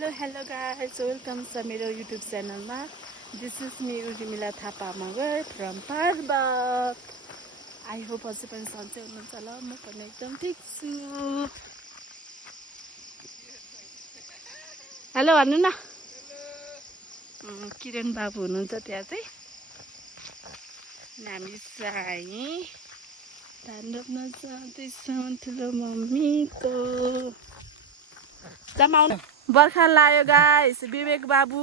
Hello guys, welcome to मेरो YouTube च्यानलमा. This is me Urmila Thapa Magar from Parbat. I hope अझै पनि सन्चै हुनुहुन्छ होला. म पनि एकदम ठिक छु. हेलो भन्नु न. किरण बाबु हुनुहुन्छ त्यहाँ चाहिँ. हामी चाहिँ धान रोप्न जाँदैछौँ ठुलो मम्मीको. जमाउनु बर्खा लायो गाइस. विवेक बाबु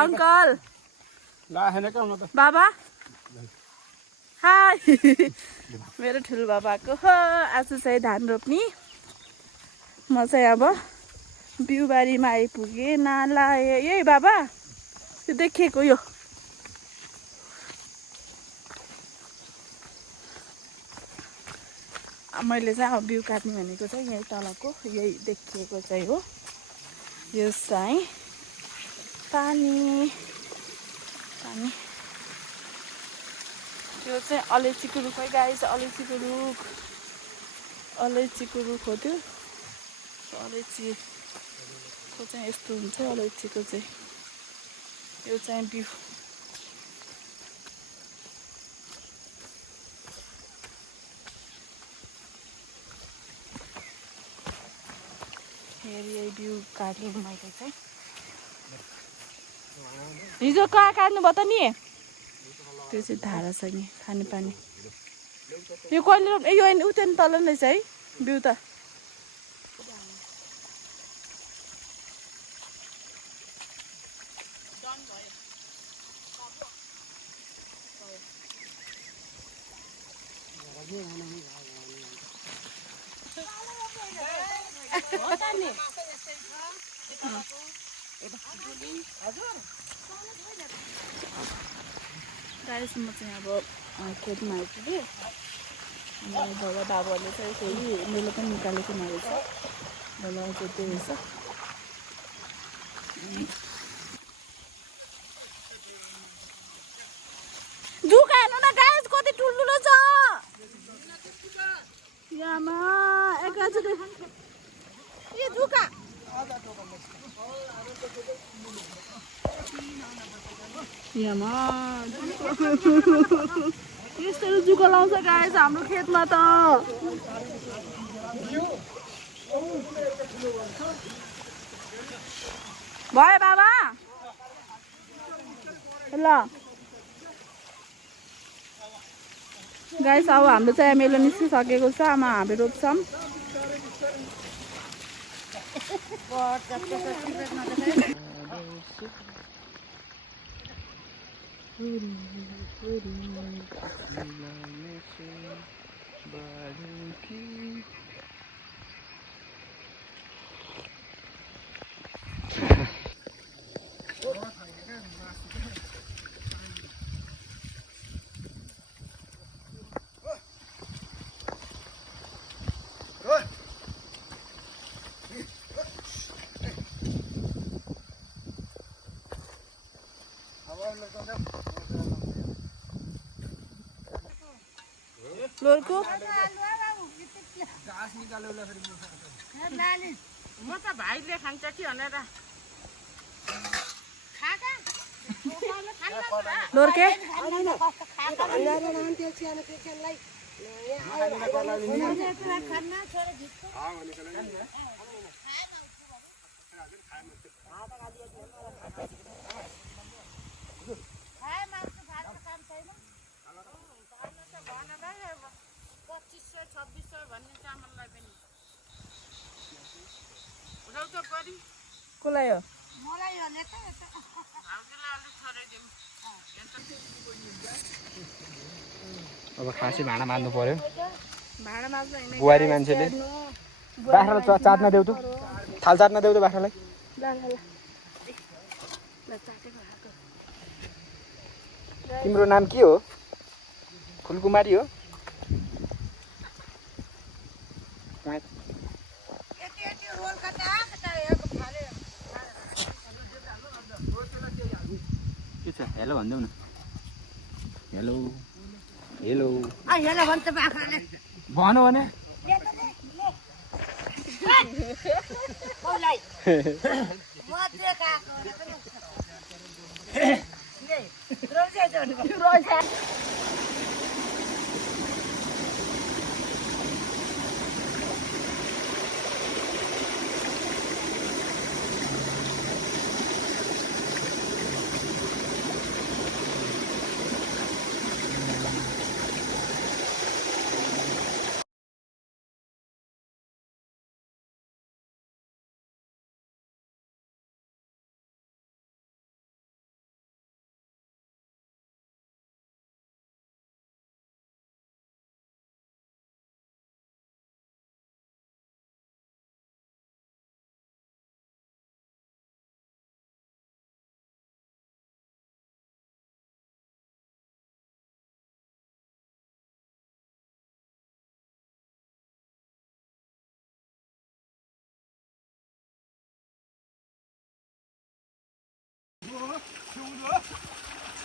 अंकल बाबा हाय मेरो ठुलो बाबाको हो आज चाहिँ धान रोप्ने. म चाहिँ अब बिउबारीमा आइपुगेँ. नाला यही बाबा त्यो देखेको यो मैले चाहिँ अब बिउ काट्ने भनेको चाहिँ यही तलको यही देखिएको चाहिँ हो. यो चाहिँ पानी यो चाहिँ अलैँचीको रुख है गाइस. अलैँचीको रुख हो त्यो. अलैँचीको चाहिँ यस्तो हुन्छ. अलैँचीको चाहिँ यो चाहिँ बिउ. यही बिउ काट्नु मैले चाहिँ हिजो कहाँ काट्नु भयो त नि. त्यो चाहिँ धारा छ नि खाने पानी. यो कहिले यो उता नि तल रहेछ है बिउ त. गाइसम्म चाहिँ अब खेतमा आइपुगेँ. अनि भोला बाबुहरूले चाहिँ फेरि मैले पनि निकालेको नरहेछ. भोला चाहिँ त्यो रहेछ. जुका हेर्नु न गाइस कति ठुल्ठुलो छ. यामा एकैचोटि यो जुका यामा यस्तो जुका लाउँछ गाइस हाम्रो खेतमा त. भयो बाबा ल गाइस. अब हाम्रो चाहिँ मेलो निस्किसकेको छ. अब हामी रोप्छौँ. लोरको म त भाइले खान्छ कि भनेर लोरके कसलाई हो अब खासै भाँडा मान्नु पर्यो. भाँडा माझ्नु हैन बुहारी मान्छेले बाख्रालाई चाट्न देऊ त. थाल चाट्न देऊ त बाख्रालाई. तिम्रो नाम के हो? फुलकुमारी हो? के छ? हेलो भन्देऊ न. हेलो हेलो हेलो भन्छ बाख्राले. भन भने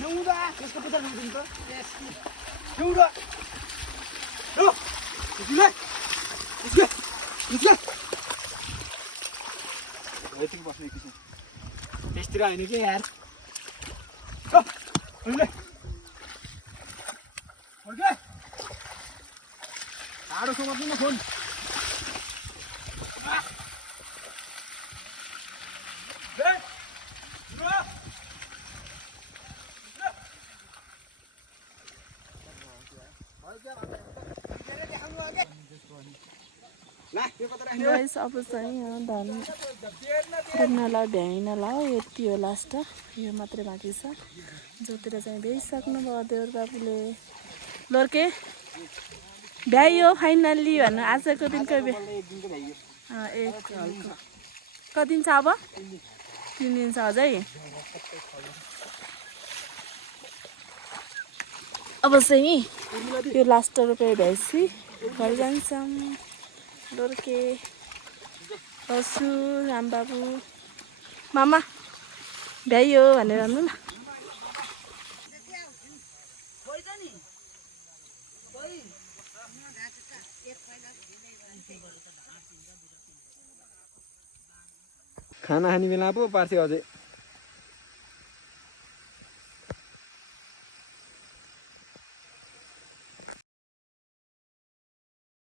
새우다. त्यसको पचास रुपियाँ त 새우다. लो इधर इसके इसके यतिको बस्ने किसिम त्यसतिर हैन के यार ल अहिले ओके आडो समात्नु न फोन गाइस अब चाहिँ यहाँ धान रोप्नलाई भ्याइनलाई यति हो लास्ट यो मात्रै बाँकी छ जोतिर चाहिँ भ्याइसक्नु भयो देउर बाबुले लर्के भ्याइयो फाइनल्ली भन्नु आजको दिनको एक कति दिन छ अब 3 दिन छ अझै अब चाहिँ यो लास्ट रोपाइ भएपछि घर जान्छौँ लर्के पशु रामबाबु मामा भ्याइयो भनेर भन्नु न खाना खाने बेला पो पार्थ्यो अझै